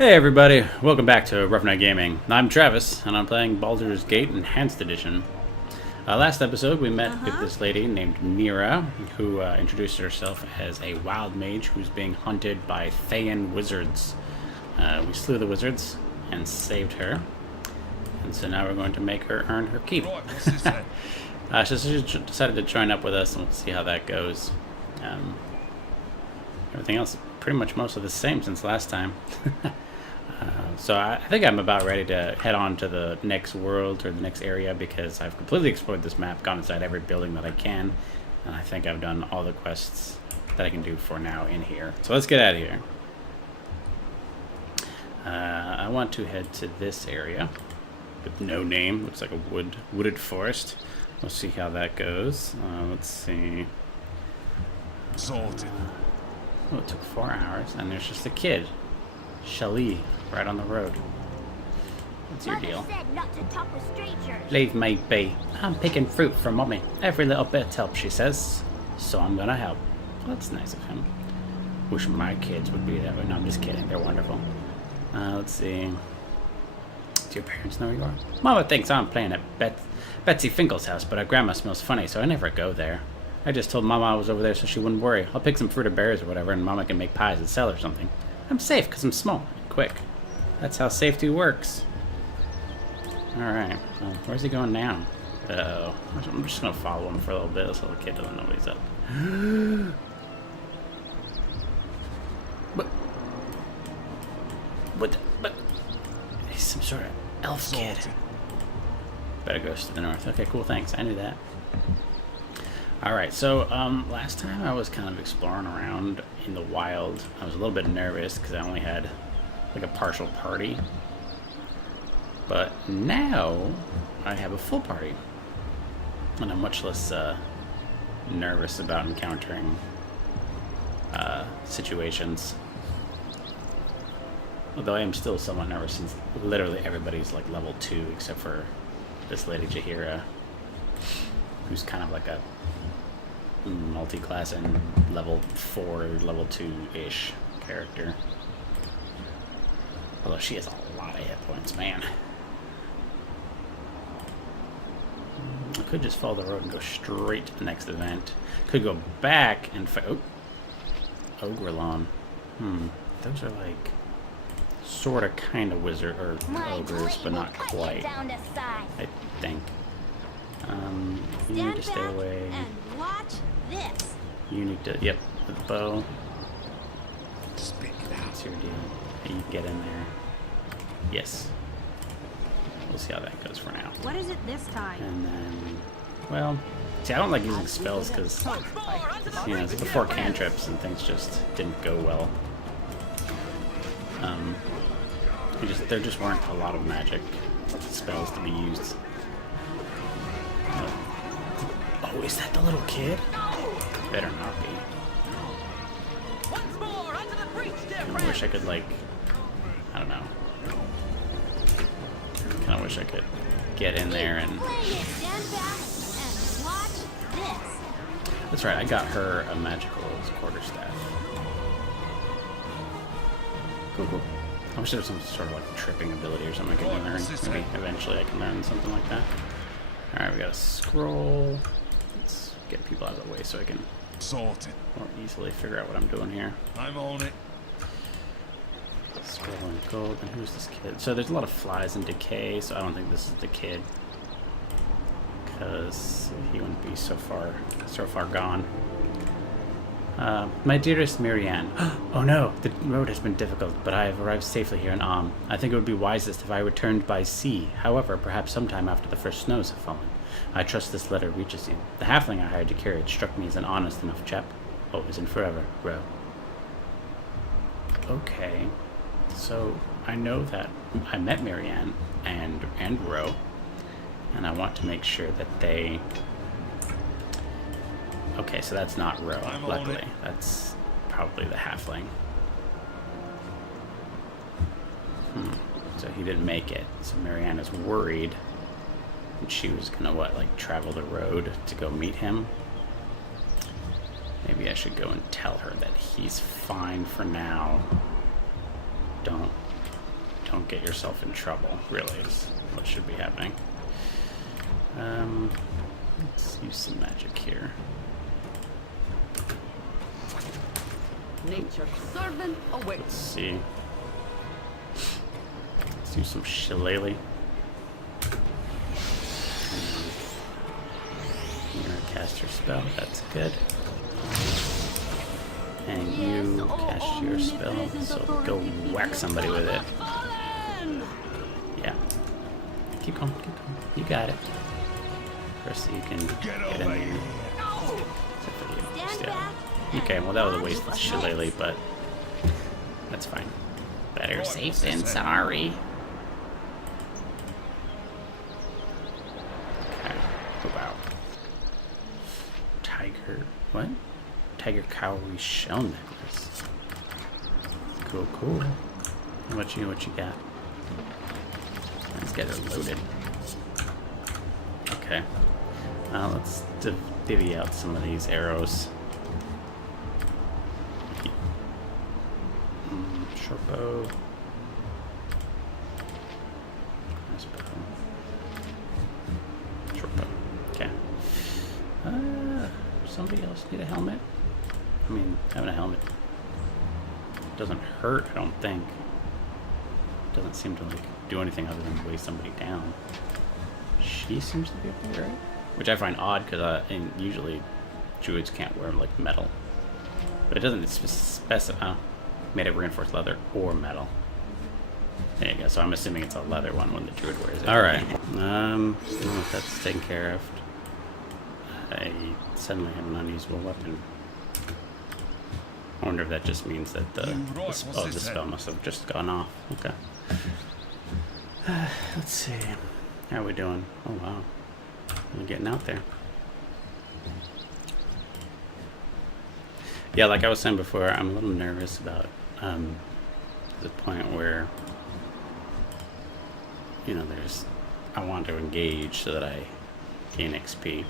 Hey everybody, welcome back to Rough Night Gaming. I'm Travis, and I'm playing Baldur's Gate Enhanced Edition. Last episode we met with this lady named Neera, who introduced herself as a wild mage who's being hunted by Thayan wizards. We slew the wizards and saved her, and so now we're going to make her earn her keep. So she decided to join up with us, and we'll see how that goes. Everything else is pretty much mostly the same since last time. So I think I'm about ready to head on to the next world or the next area because I've completely explored this map, gone inside every building that I can, and I think I've done all the quests that I can do for now in here. So let's get out of here. I want to head to this area with no name. Looks like a wooded forest. We'll see how that goes. Let's see. Sorted. Oh, it took 4 hours, and there's just a kid. Shali, right on the road. What's your deal? Said not to talk with strangers. Leave me be. I'm picking fruit for Mommy. Every little bit helps, she says. So I'm gonna help. Well, that's nice of him. Wish my kids would be that way. No, I'm just kidding. They're wonderful. Let's see. Do your parents know where you are? Mama thinks I'm playing at Betsy Finkel's house, but her grandma smells funny, so I never go there. I just told Mama I was over there so she wouldn't worry. I'll pick some fruit or berries or whatever, and Mama can make pies and sell or something. I'm safe because I'm small and quick. That's how safety works. Alright, well, where's he going now? Uh-oh. I'm just going to follow him for a little bit. This little kid doesn't know what he's up. But he's some sort of elf kid. Better go to the north. Okay, cool, thanks. I knew that. Alright, so last time I was kind of exploring around in the wild. I was a little bit nervous because I only had like a partial party. But now I have a full party. And I'm much less nervous about encountering situations. Although I am still somewhat nervous since literally everybody's like level 2 except for this lady Jahira, who's kind of like a multi-class and level 4, level 2-ish character. Although she has a lot of hit points, man. I could just follow the road and go straight to the next event. Could go back and fight. Oh, Ogrelon. Those are like sort of kind of wizard or ogres, but not quite. I think. You need to stay away. And watch this. You need to, yep, with the bow. Speak now. What's your deal? Hey, you get in there. Yes. We'll see how that goes for now. What is it this time? And then, well, see, I don't like using spells because, you know, it's before cantrips and things just didn't go well. There just weren't a lot of magic spells to be used. Oh, is that the little kid? Better not be. I wish I could, like, I don't know. Kind of wish I could get in there and... That's right, I got her a magical quarterstaff. Cool. I wish there was some sort of like tripping ability or something I could learn. Maybe eventually I can learn something like that. Alright, we got a scroll. Let's get people out of the way so I can more easily figure out what I'm doing here. I'm on it. Scroll and gold. And who's this kid? So there's a lot of flies and decay, so I don't think this is the kid. Because he wouldn't be so far gone. My dearest Marianne. Oh no, the road has been difficult, but I have arrived safely here in Am. I think it would be wisest if I returned by sea. However, perhaps sometime after the first snows have fallen. I trust this letter reaches you. The halfling I hired to carry it struck me as an honest enough chap. Always and forever, Ro. Okay, so I know that I met Marianne and Ro, and I want to make sure that they... Okay, so that's not Ro, luckily. That's probably the halfling. So he didn't make it. So Marianne is worried. And she was gonna, travel the road to go meet him? Maybe I should go and tell her that he's fine for now. Don't don't get yourself in trouble, really, is what should be happening. Let's use some magic here. Nature's servant awaits. Let's see. Let's do some shillelagh. Neera cast your spell, that's good. And you cast your spell, so go whack somebody with it. Yeah. Keep going, keep going. You got it. First, so you can get in there. Except for you. Stand Still. back. Okay, well that was a waste of shillelagh, but that's fine. Better safe than sorry. Okay, move out. Tiger, what? Tiger cowrie shell necklace. Cool, cool. What you got? Let's get her loaded. Okay. Let's divvy out some of these arrows. Short bow. Crossbow. Short bow. Okay. Somebody else need a helmet? I mean, having a helmet doesn't hurt, I don't think. Doesn't seem to like do anything other than weigh somebody down. She seems to be okay, right? Which I find odd because usually druids can't wear like metal, but it doesn't specify made of reinforced leather or metal. There you go. So I'm assuming it's a leather one when the druid wears it. All right. I don't know if that's taken care of. I suddenly have an unusable weapon. I wonder if that just means that the spell must have just gone off. Okay. Let's see. How are we doing? Oh wow. We're getting out there. Yeah, like I was saying before, I'm a little nervous about the point where, you know, I want to engage so that I gain XP,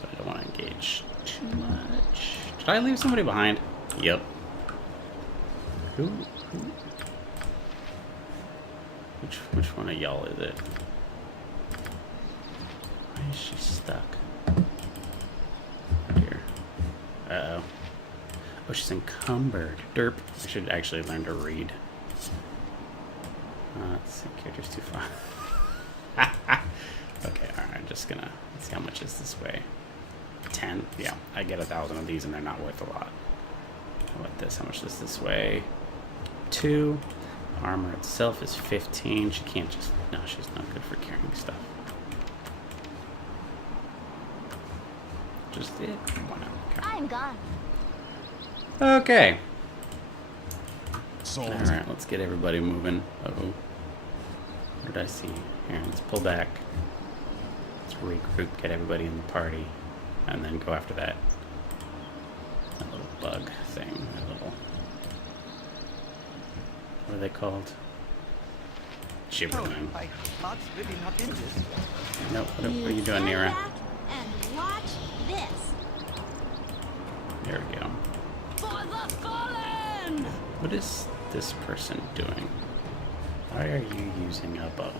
but I don't want to engage too much. Did I leave somebody behind? Yep. Who? Which one of y'all is it? Why is she stuck? Here. Uh-oh. Oh, she's encumbered. Derp. I should actually learn to read. Let's see. Character's too far. Okay, alright. I'm just gonna... Let's see how much is this way. 10? Yeah. I get 1,000 of these and they're not worth a lot. How about this? How much is this way? 2. Armor itself is 15. She can't just... No, she's not good for carrying stuff. Just it. Whatever. Okay. I'm gone. Okay. Alright, let's get everybody moving. Uh-oh. What did I see? Here, let's pull back. Let's regroup, get everybody in the party, and then go after that little bug thing. That little... What are they called? Shivering. My heart's really not in this. Nope. What are you doing, Neera? Stand back and watch this. There we go. For the fallen! What is this person doing? Why are you using a bow?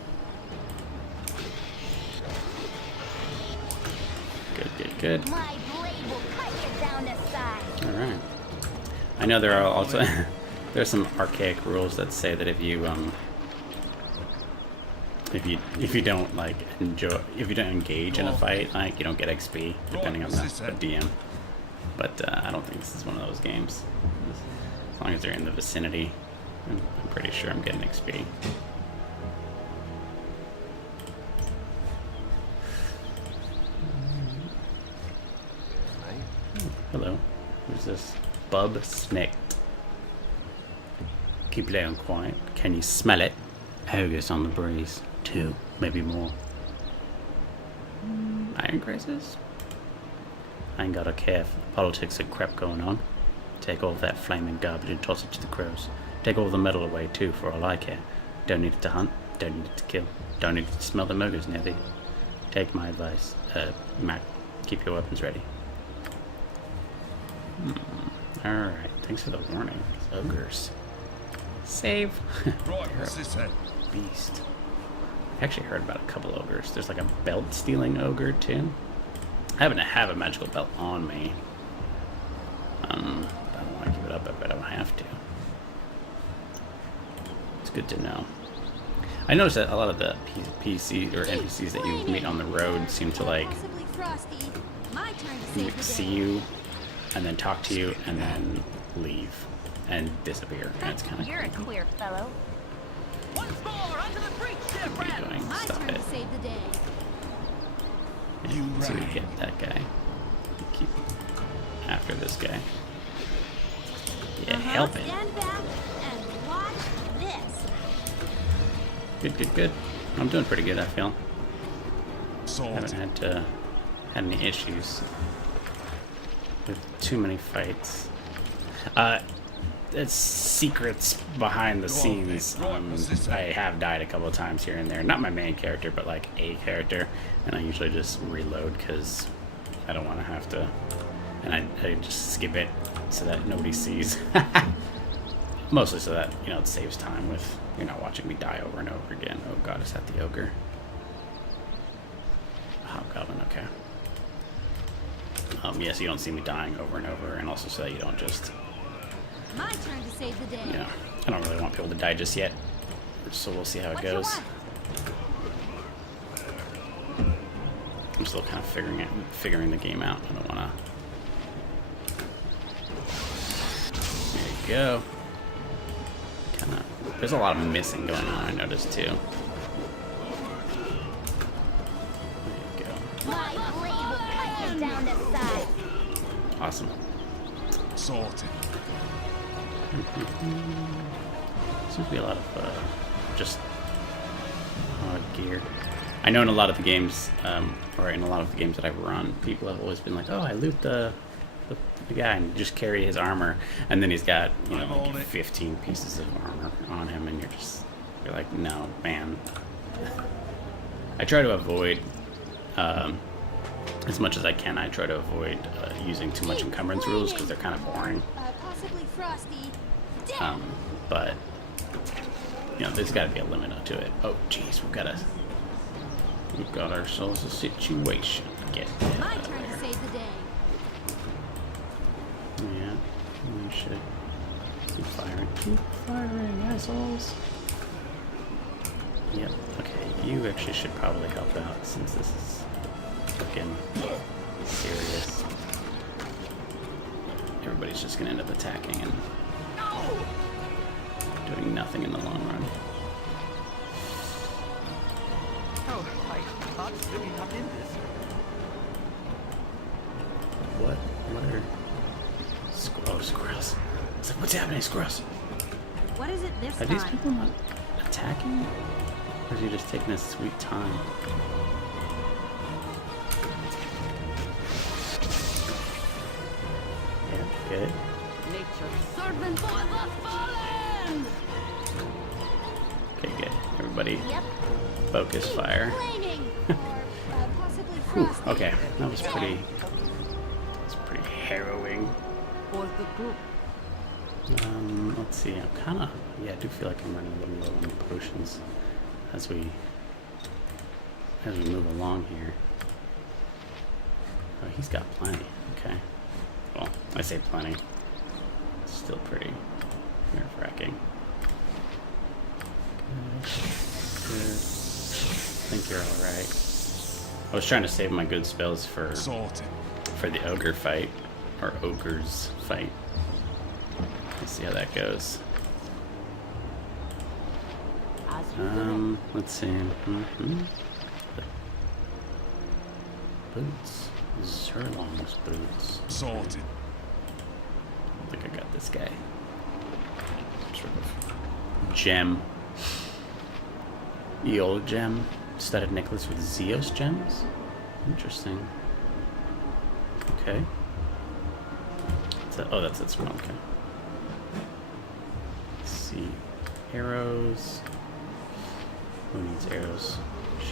Good, good, good. My blade will cut you down to size. Alright. I know there are also... There's some archaic rules that say that if you don't like if you don't engage in a fight, like you don't get XP depending on the DM. But I don't think this is one of those games. As long as they're in the vicinity, I'm pretty sure I'm getting XP. Hello, who's this? Bub Snick. Keep laying quiet. Can you smell it? Ogres on the breeze. 2, maybe more. Iron graces? I ain't got a care for the politics and crap going on. Take all of that flaming garbage and toss it to the crows. Take all the metal away too, for all I care. Don't need it to hunt. Don't need it to kill. Don't need it to smell the ogres near thee. Take my advice. Mac, keep your weapons ready. Alright, thanks for the warning. Ogres. Save. Right, They're what's this then? a beast. I've actually heard about a couple ogres. There's like a belt stealing ogre too. I happen to have a magical belt on me. But I don't want to give it up if I don't have to. It's good to know. I noticed that a lot of the PCs or NPCs that you meet on the road seem to like Possibly frosty. My turn to save the see day. you and then talk to you and then leave and disappear. And it's kind of You're a queer fellow. Once more, under the breach, dear what are you friend. doing? My Stop turn it. to save the day. You So we right. get that guy. Keep after this guy. Yeah, help it. Stand back and watch this. Good, good, good. I'm doing pretty good, I feel. Haven't Sorted. had any issues with too many fights. It's secrets behind the scenes. I have died a couple of times here and there. Not my main character, but like a character. And I usually just reload because I don't want to have to. And I just skip it so that nobody sees. Mostly so that, you know, it saves time with you're not watching me die over and over again. Oh god, is that the ogre? Hobgoblin, okay. Yes, you don't see me dying over and over, and also so that you don't just, My turn to save the day. you know, I don't really want people to die just yet, so we'll see how it What you goes. want? I'm still kind of figuring the game out. I don't want to. There you go. Kind of. There's a lot of missing going on. I noticed too. There you go. My blade will cut you down to size. Awesome. Sorted. Seems to be a lot of just gear. I know in a lot of the games, or in a lot of the games that I've run, people have always been like, "Oh, I loot the guy and just carry his armor," and then he's got, you know, like 15 pieces of armor on him, and you're like, "No, man." I try to avoid, as much as I can. I try to avoid using too much encumbrance rules because they're kind of boring. Possibly frosty. But you know, there's got to be a limit to it. Oh, jeez, we've got ourselves a situation. Get that My out of turn to there. save the day. Yeah, we should keep firing. Keep firing, assholes. Yep. Okay, you actually should probably help out since this is fucking serious. Everybody's just gonna end up attacking and doing nothing in the long run. Oh, I thought really not in this. What? What are squirrels? It's like, what's happening, squirrels? What is it this Are time? these people not attacking? Or is he just taking his sweet time? Yeah, good. Nature's servant for the fallen! Okay, good. Everybody Yep. focus fire. Flaming. Or possibly Whew, frosty. okay, that was pretty harrowing. For the group. Let's see, I'm kinda, yeah, I do feel like I'm running a little low on potions as we move along here. Oh, he's got plenty, okay. Well, I say plenty. It's still pretty nerve-wracking. Good. I think you're alright. I was trying to save my good spells for Sorted. the ogre fight, or ogres fight. Let's see how that goes. Let's see. Boots. Zerlong's boots. Sorted. I think I got this guy. Sort of gem. Eol gem. Studded necklace with Zeos gems. Interesting. Okay. Oh, that's its one. Okay. Let's see. Arrows. Who needs arrows?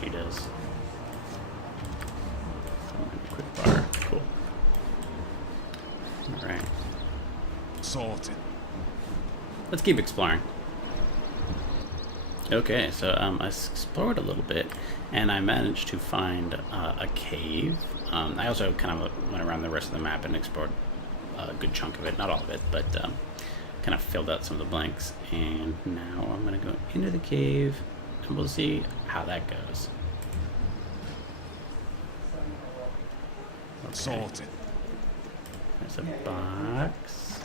She does. Quick bar. Cool. Alright. Sorted. Let's keep exploring. Okay, so I explored a little bit, and I managed to find a cave. I also kind of went around the rest of the map and explored a good chunk of it, not all of it, but kind of filled out some of the blanks. And now I'm going to go into the cave, and we'll see how that goes. Okay. Sorted. There's a box.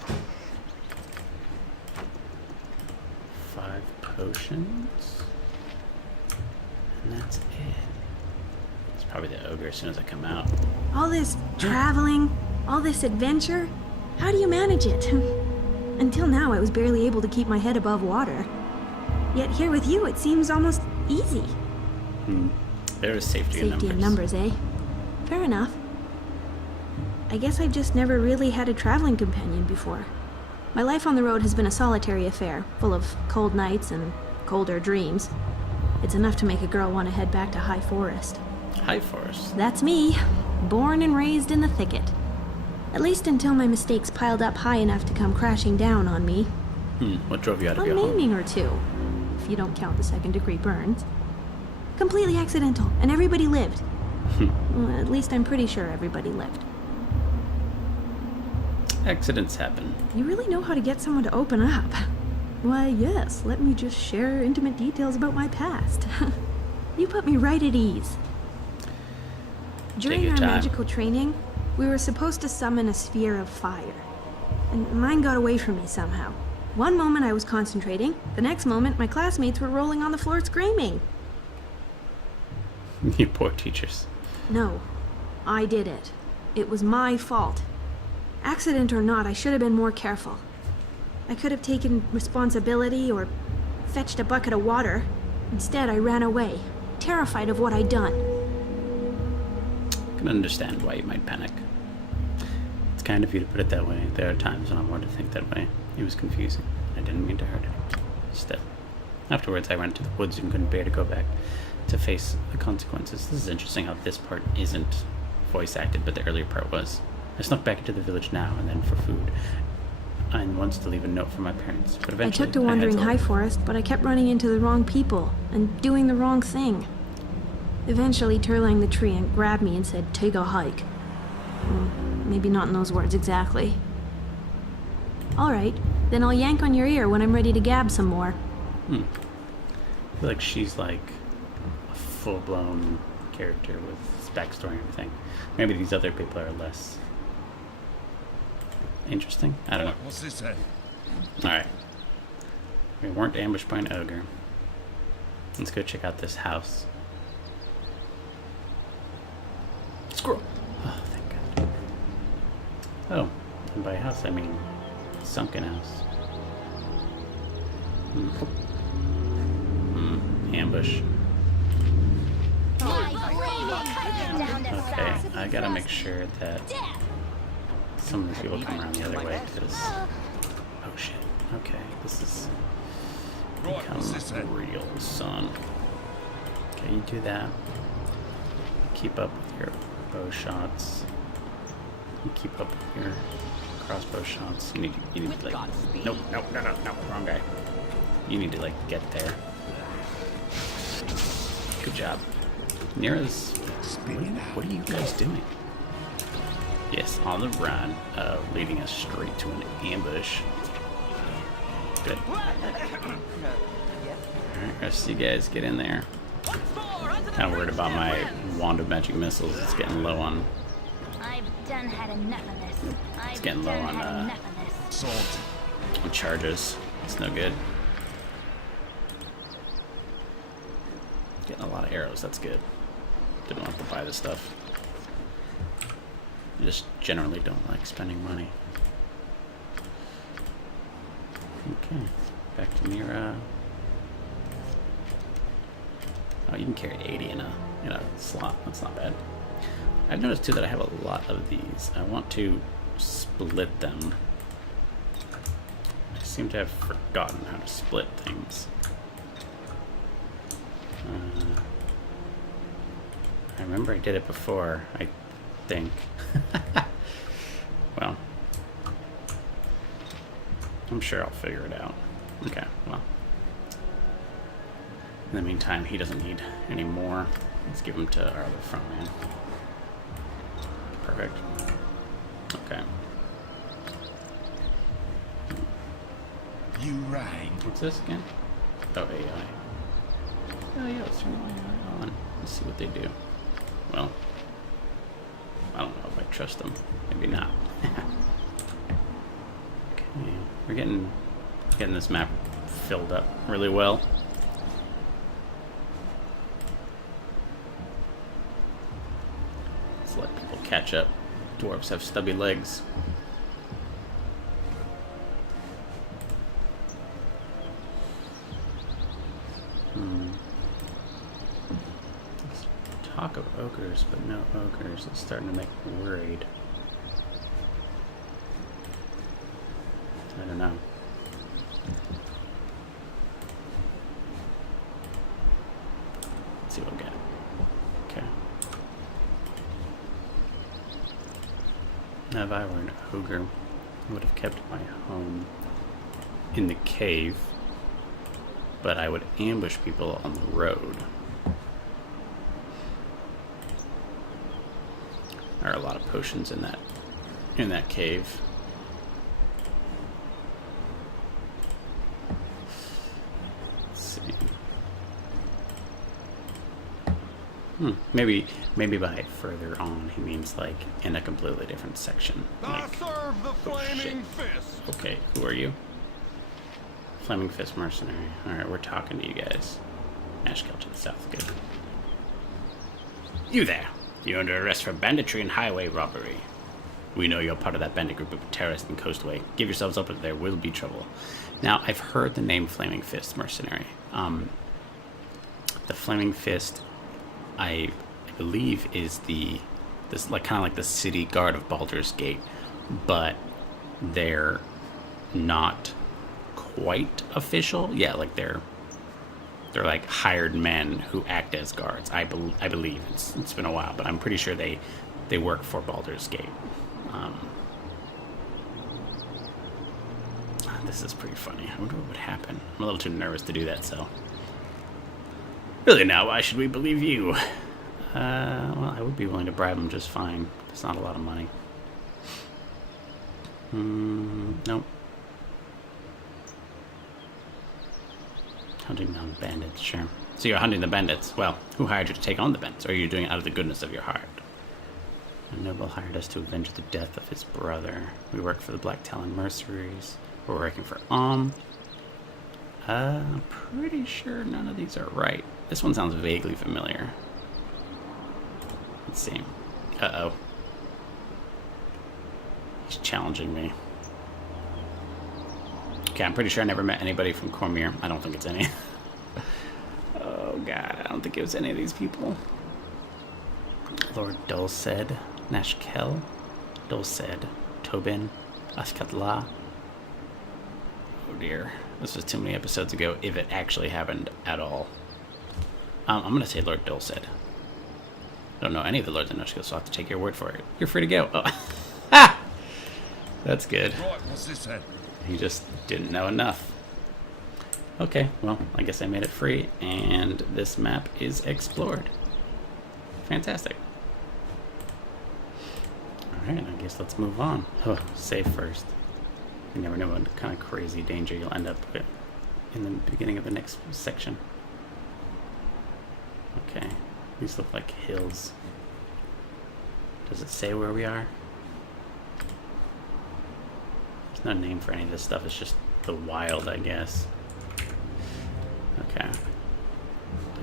5 potions. And that's it. It's probably the ogre as soon as I come out. All this traveling, all this adventure, how do you manage it? Until now, I was barely able to keep my head above water. Yet here with you, it seems almost easy. There is safety in Safety numbers. in numbers, eh? Fair enough. I guess I've just never really had a traveling companion before. My life on the road has been a solitary affair, full of cold nights and colder dreams. It's enough to make a girl want to head back to High Forest. High Forest. That's me, born and raised in the thicket. At least until my mistakes piled up high enough to come crashing down on me. What drove you out of A your home? maiming or two, if you don't count the second-degree burns. Completely accidental, and everybody lived. Well, at least I'm pretty sure everybody lived. Accidents happen. You really know how to get someone to open up. Why, yes, let me just share intimate details about my past. You put me right at ease. During your our time. magical training, we were supposed to summon a sphere of fire. And mine got away from me somehow. One moment I was concentrating, the next moment my classmates were rolling on the floor screaming. You poor teachers. No, I did it. It was my fault. Accident or not, I should have been more careful. I could have taken responsibility or fetched a bucket of water. Instead, I ran away, terrified of what I'd done. I can understand why you might panic. It's kind of you to put it that way. There are times when I wanted to think that way. It was confusing. I didn't mean to hurt her. Still. Afterwards, I went to the woods and couldn't bear to go back to face the consequences. This is interesting how this part isn't voice acted, but the earlier part was. I snuck back into the village now and then for food, and once to leave a note for my parents, but I eventually took to had wandering to High Forest, but I kept running into the wrong people and doing the wrong thing. Eventually, Turlang the tree and grabbed me and said, "Take a hike." Maybe not in those words exactly. All right, then I'll yank on your ear when I'm ready to gab some more. I feel like she's like a full-blown character with backstory and everything. Maybe these other people are less interesting. I don't know. What's this then? Alright. We weren't ambushed by an ogre. Let's go check out this house. Squirrel! Oh, thank God. Oh, and by house I mean sunken house. Ambush. Okay, I gotta make sure that some of these people come around the other way, because... Oh shit. Okay, this is Right, what's this become then? real, son. Okay, you do that. Keep up with your bow shots. You keep up with your crossbow shots. You need to like... No, wrong guy. You need to like get there. Good job. Neera's... What are you guys doing? Yes, on the run, leading us straight to an ambush. Good. Alright, rest of you guys get in there. Kind of worried about my wand of magic missiles. It's getting low on... I've done had enough of this. It's getting low on, Sorted. on charges. It's no good. Getting a lot of arrows, that's good. Didn't want to buy this stuff. I just generally don't like spending money. Okay, back to Neera. Oh, you can carry 80 in a slot. That's not bad. I've noticed too that I have a lot of these. I want to split them. I seem to have forgotten how to split things. I remember I did it before, I think. Well, I'm sure I'll figure it out. Okay, well. In the meantime, he doesn't need any more. Let's give him to our other front man. Perfect. Okay. You rang. What's this again? Oh, AI. Oh yeah, let's turn AI on. Let's see what they do. Well, I don't know if I trust them. Maybe not. Okay, we're getting this map filled up really well. Let's let people catch up. Dwarves have stubby legs. Let's talk of ogres, but no ogres. It's starting to make me worried. I don't know. Let's see what we get. Okay. Now, if I were an ogre, I would have kept my home in the cave, but I would ambush people on the road. There are a lot of potions in that cave. Let's see. Maybe by further on he means like in a completely different section. I Like, serve the flaming shit. fist. Okay, who are you? Flaming Fist Mercenary. Alright, we're talking to you guys. Nashkel to the south, good. You there! You're under arrest for banditry and highway robbery. We know you're part of that bandit group of terrorists in Coastway. Give yourselves up or there will be trouble. Now, I've heard the name Flaming Fist Mercenary. The Flaming Fist, I believe, is this like kind of like the city guard of Baldur's Gate, but they're not quite official. Yeah, like they're like hired men who act as guards. I believe it's been a while, but I'm pretty sure they work for Baldur's Gate. This is pretty funny. I wonder what would happen. I'm a little too nervous to do that, so. Really now, why should we believe you? Well, I would be willing to bribe them just fine. It's not a lot of money. Nope. Hunting down bandits, sure. So you're hunting the bandits. Well, who hired you to take on the bandits? Or are you doing it out of the goodness of your heart? A noble hired us to avenge the death of his brother. We work for the Black Talon Mercenaries. We're working for I'm pretty sure none of these are right. This one sounds vaguely familiar. Let's see. Uh-oh. He's challenging me. Okay, I'm pretty sure I never met anybody from Cormier. I don't think it's any. Oh god, I don't think it was any of these people. Lord Dulced, Nashkel, Dulced, Tobin, Askatla. Oh dear, this was too many episodes ago, if it actually happened at all. I'm gonna say Lord Dulced. I don't know any of the Lords of Nashkel, so I'll have to take your word for it. You're free to go. Oh. Ha! That's good. Right, what's this then? He just didn't know enough. Okay, well, I guess I made it free, and this map is explored. Fantastic. Alright, I guess let's move on. Oh, save first. You never know what kind of crazy danger you'll end up with in the beginning of the next section. Okay, these look like hills. Does it say where we are? There's no name for any of this stuff, it's just the wild, I guess. Okay.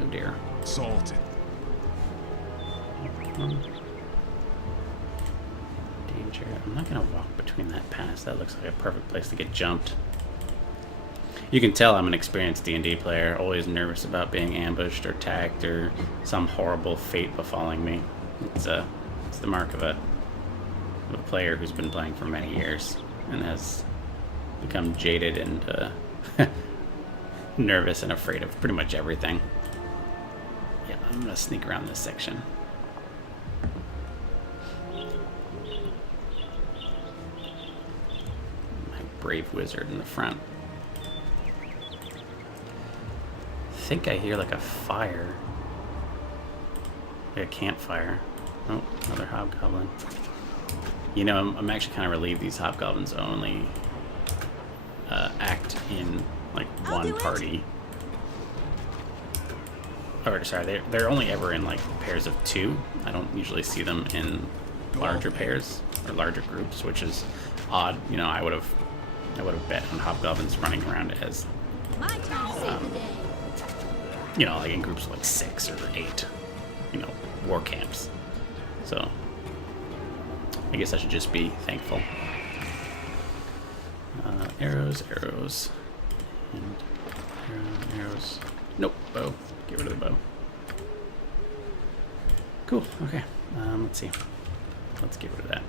Oh dear. Salted. Danger. I'm not gonna walk between that pass. That looks like a perfect place to get jumped. You can tell I'm an experienced D&D player, always nervous about being ambushed or attacked or some horrible fate befalling me. It's the mark of a player who's been playing for many years and has become jaded and nervous and afraid of pretty much everything. Yeah, I'm gonna sneak around this section. My brave wizard in the front. think I hear like a fire. Like a campfire. Oh, another hobgoblin. You know, I'm actually kind of relieved these hobgoblins only act in like one party. Or sorry, they're only ever in like pairs of two. I don't usually see them in larger pairs or larger groups, which is odd. You know, I would have bet on hobgoblins running around as you know, like in groups of like 6 or 8, you know, war camps. So I guess I should just be thankful. Arrows, and arrows. Nope, bow. Get rid of the bow. Cool. Okay. Let's see. Let's get rid of that.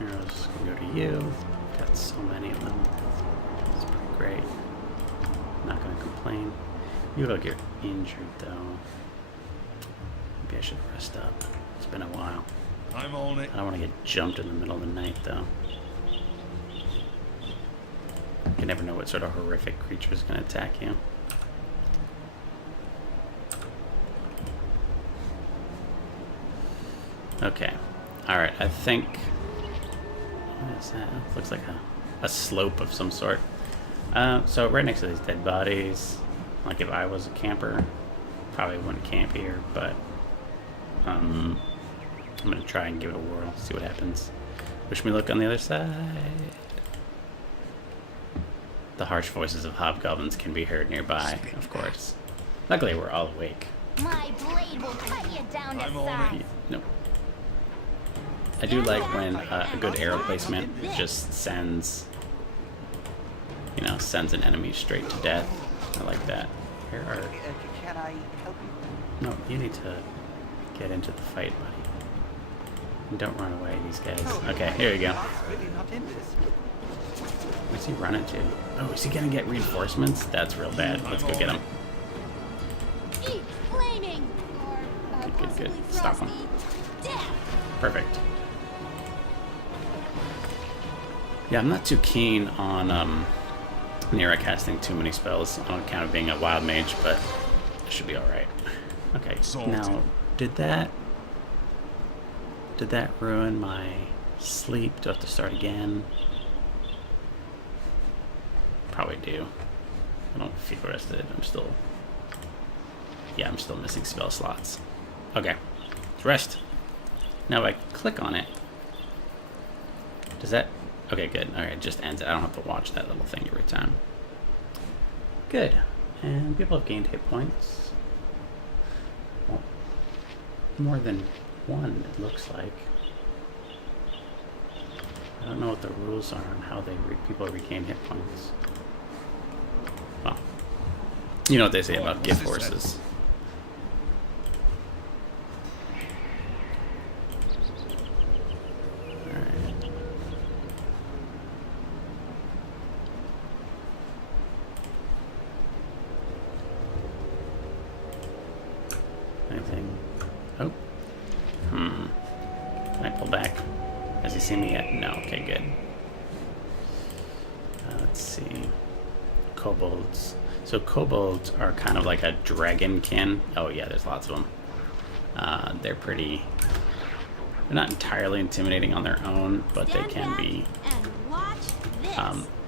Arrows can go to you. Got so many of them. It's pretty great. Not gonna complain. You look get injured though. Maybe I should rest up. It's been a while. I'm on it. I don't want to get jumped in the middle of the night though. You never know what sort of horrific creature is going to attack you. Okay. Alright, I think... What is that? It looks like a slope of some sort. So right next to these dead bodies, like if I was a camper, probably wouldn't camp here, but I'm going to try and give it a whirl, see what happens. Wish me luck on the other side. The harsh voices of hobgoblins can be heard nearby, of course. Luckily, we're all awake. My blade will cut you down to size. Nope. I do like when a good arrow placement just sends, you know, sends an enemy straight to death. I like that. Here are... Can I help you? No, you need to get into the fight, buddy. And don't run away, these guys. Okay, here you go. Really not in this. Where's he running to? Oh, is he gonna get reinforcements? That's real bad. Let's go get him. Eat flaming, or Good. Stop him. death. Perfect. Yeah, I'm not too keen on Neera casting too many spells on account of being a wild mage, but it should be alright. Okay, now, did that ruin my sleep? Do I have to start again? Probably do. I don't feel rested. I'm still missing spell slots. Okay, let's rest. Now if I click on it, does that... Okay, good. Alright, it just ends it. I don't have to watch that little thing every time. Good. And people have gained hit points. Well, more than one, it looks like. I don't know what the rules are on how people regain hit points. Well, you know what they say about gift horses. Anything? Oh. Can I pull back? Has he seen me yet? No. Okay, good. Let's see. Kobolds. So kobolds are kind of like a dragonkin. Oh yeah, there's lots of them. They're pretty... They're not entirely intimidating on their own, but they can be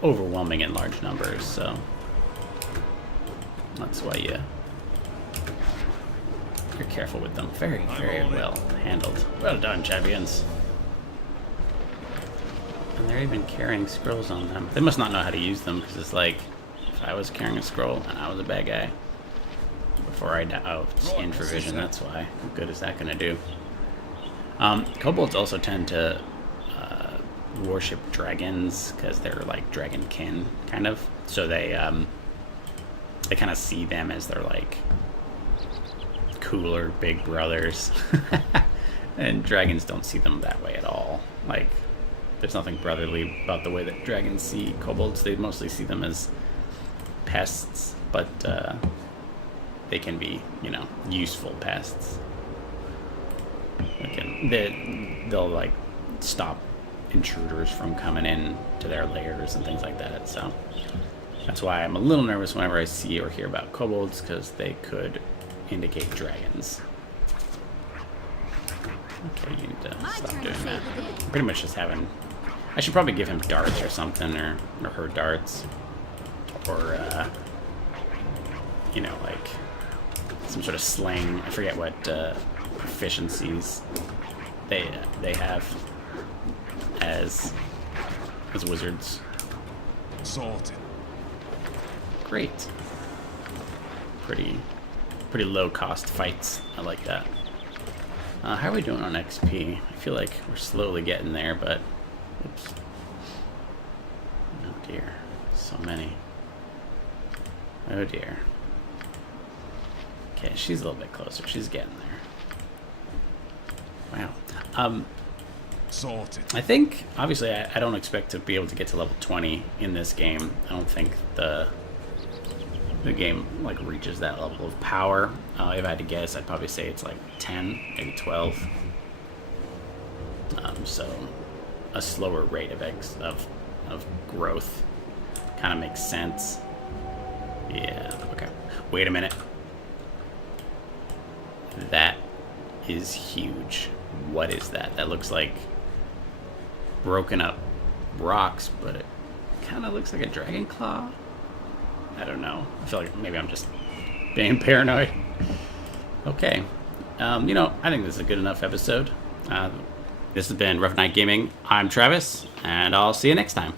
overwhelming in large numbers, so... That's why you're careful with them. Very, very well handled. Well done, champions. And they're even carrying scrolls on them. They must not know how to use them, because it's like, if I was carrying a scroll and I was a bad guy, before I die, oh, it's in for vision, that's why. What good is that going to do? Kobolds also tend to worship dragons, because they're like dragonkin, kind of. So they kind of see them as their like cooler big brothers. And dragons don't see them that way at all. Like, there's nothing brotherly about the way that dragons see kobolds. They mostly see them as pests, but they can be, you know, useful pests. They'll like stop intruders from coming in to their lairs and things like that. So That's why I'm a little nervous whenever I see or hear about kobolds, because they could indicate dragons. Okay, you need to stop doing that. I'm pretty much just having... I should probably give him darts or something, or her darts. Or, you know, like, some sort of sling. I forget what proficiencies they have as wizards. Sorted. Great. Pretty low cost fights. I like that. How are we doing on XP? I feel like we're slowly getting there, but oops. Oh dear, so many. Oh dear. Okay, she's a little bit closer. She's getting there. Wow. Sorted. I think, obviously, I don't expect to be able to get to level 20 in this game. I don't think the game, like, reaches that level of power. If I had to guess, I'd probably say it's, like, 10, maybe 12. So, a slower rate of growth kind of makes sense. Yeah, okay. Wait a minute. That is huge. What is that? That looks like broken up rocks, but it kind of looks like a dragon claw. I don't know. I feel like maybe I'm just being paranoid. Okay. You know, I think this is a good enough episode. This has been Rough Night Gaming. I'm Travis, and I'll see you next time.